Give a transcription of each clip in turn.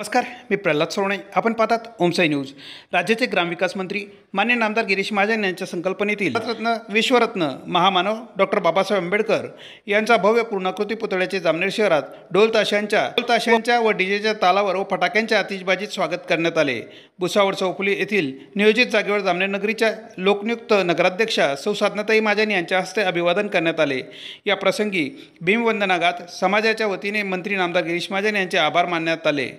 नमस्कार, मी प्रल्हाद सोवणे. आपण पाहतात ओमसाई न्यूज. राज्याचे ग्रामविकास मंत्री मान्य नामदार गिरीश महाजन यांच्या संकल्पनेतील भारतरत्न विश्वरत्न महामानव डॉक्टर बाबासाहेब आंबेडकर यांचा भव्य पूर्णाकृती पुतळ्याचे जामनेर शहरात ढोल ताशांच्या व डीजेच्या तालावर व फटाक्यांच्या आतिषबाजीत स्वागत करण्यात आले. भुसावळ चौफुली येथील नियोजित जागेवर जामनेर नगरीच्या लोकनियुक्त नगराध्यक्षा सौ साधनाताई महाजन यांच्या हस्ते अभिवादन करण्यात आले. या प्रसंगी भीमवंदनागात समाजाच्या वतीने मंत्री नामदार गिरीश महाजन यांचे आभार मानण्यात आले.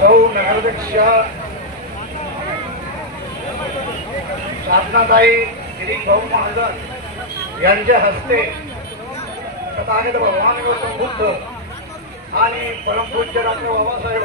सौ नगराध्यक्ष साधनाताई गिरीश भाऊ महाजन यांच्या हस्ते तथागत भगवान गौतम बुद्ध आणि परमपूज्य डॉक्टर बाबासाहेब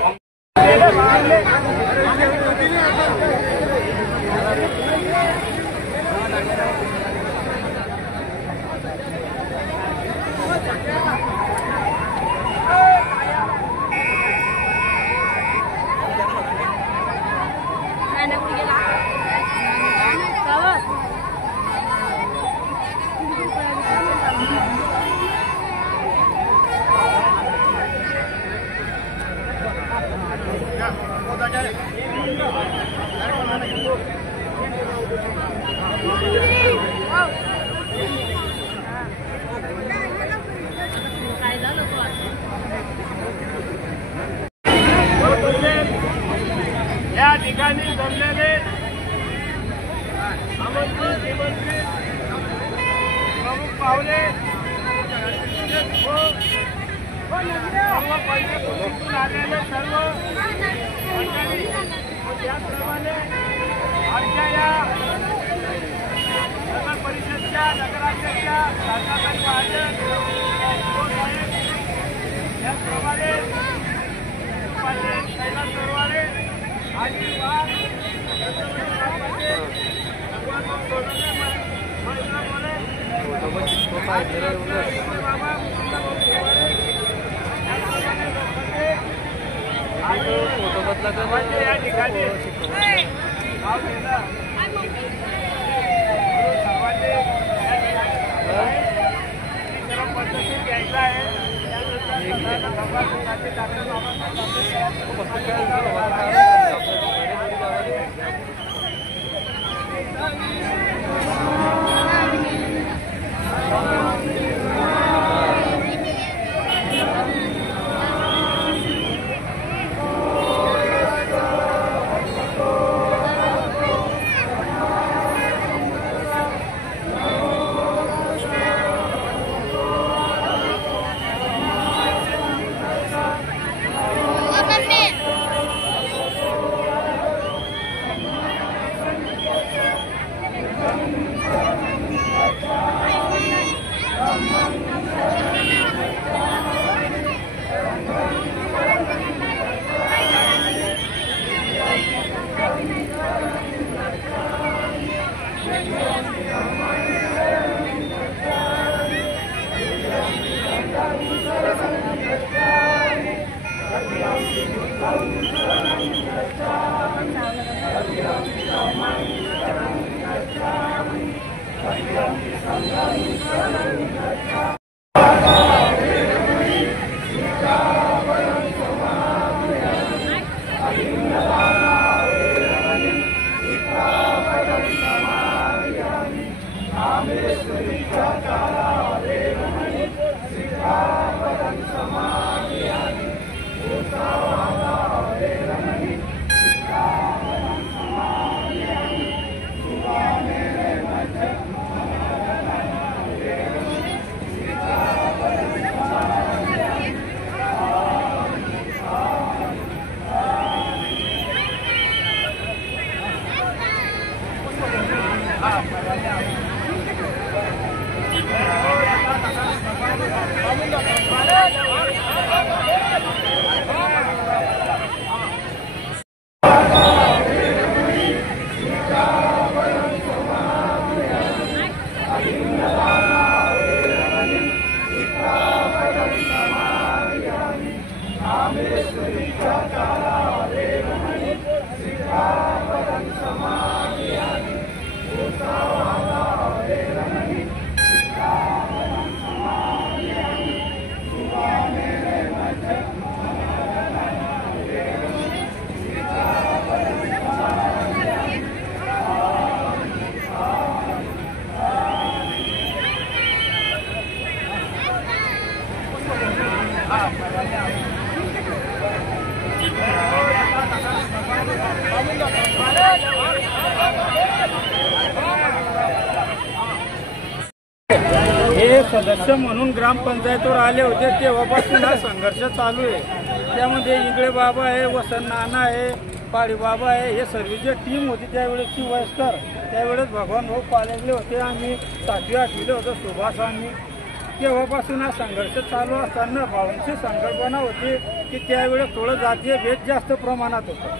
या ठिकाणी जमलेले आमंत्रित निमंत्रित प्रमुख पाहुणे सर्व पंचायतीतून आलेले सर्व मंडळी त्याचप्रमाणे आमच्या या नगर परिषदच्या नगराध्यक्षा शासनाचे महाजन त्याचप्रमाणे उपाध्यक्ष कैलास सरवाडे आणि या ठिकाणी पद्धती घ्यायचा आहे हे सदस्य म्हणून ग्रामपंचायतीवर आले होते तेव्हापासून हा संघर्ष चालू आहे। त्यामध्ये इंगळे बाबा आहे, वसंत नाना आहे, पाडी बाबा आहे, हे सर्व जे टीम होती त्यावेळेसची वयस्कर, त्यावेळेस भगवान भाऊ पालेगले होते, आम्ही 7वी 8वीला होतो, सुभाष आम्ही तेव्हापासून हा संघर्ष चालू असताना भावांची संकल्पना होती की त्यावेळेस थोडं जातीय भेद जास्त प्रमाणात होतं,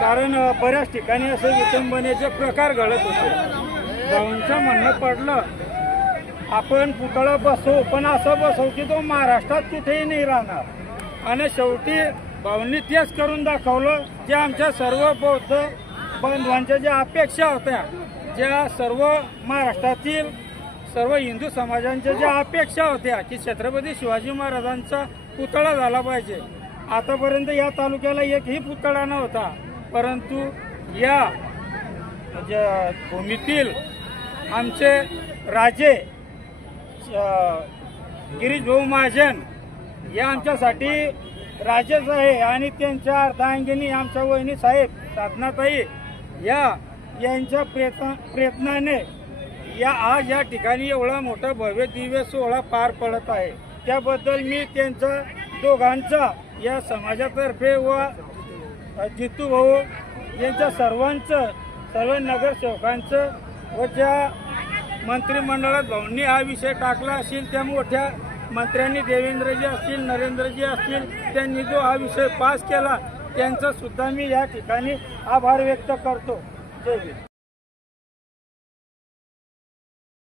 कारण बऱ्याच ठिकाणी असे विटंबनेचे प्रकार घडत होते. भाऊंचं म्हणणं पडलं आपण पुतळा बसवू, पण असं बसवू की तो महाराष्ट्रात कुठेही नाही राहणार. आणि शेवटी भाऊंनी तेच करून दाखवलं, जे आमच्या सर्व बौद्ध बांधवांच्या ज्या अपेक्षा होत्या, ज्या सर्व महाराष्ट्रातील सर्व हिंदू समाजांच्या ज्या अपेक्षा होत्या की छत्रपती शिवाजी महाराजांचा पुतळा झाला पाहिजे. आतापर्यंत या तालुक्याला एकही पुतळा नव्हता, परंतु या भूमीतील आमचे राजे गिरीश भाऊ महाजन या आमच्यासाठी राजेच आहे आणि त्यांच्या अर्धांगिनी आमच्या वहिनी साहेब साधनाताई यांच्या प्रयत्नाने आज या ठिकाणी एवढा मोठा भव्य दिव्य सोहळा पार पडत आहे. त्याबद्दल मी त्यांचा दोघांचा या समाजातर्फे व जितू भाऊ यांच्या सर्वांचं, सर्व नगरसेवकांचं व ज्या मंत्रिमंडळात भाऊंनी हा विषय टाकला असेल त्या मोठ्या मंत्र्यांनी देवेंद्रजी असतील, नरेंद्रजी असतील, त्यांनी जो हा विषय पास केला त्यांचा सुद्धा मी या ठिकाणी आभार व्यक्त करतो. जय हिंद.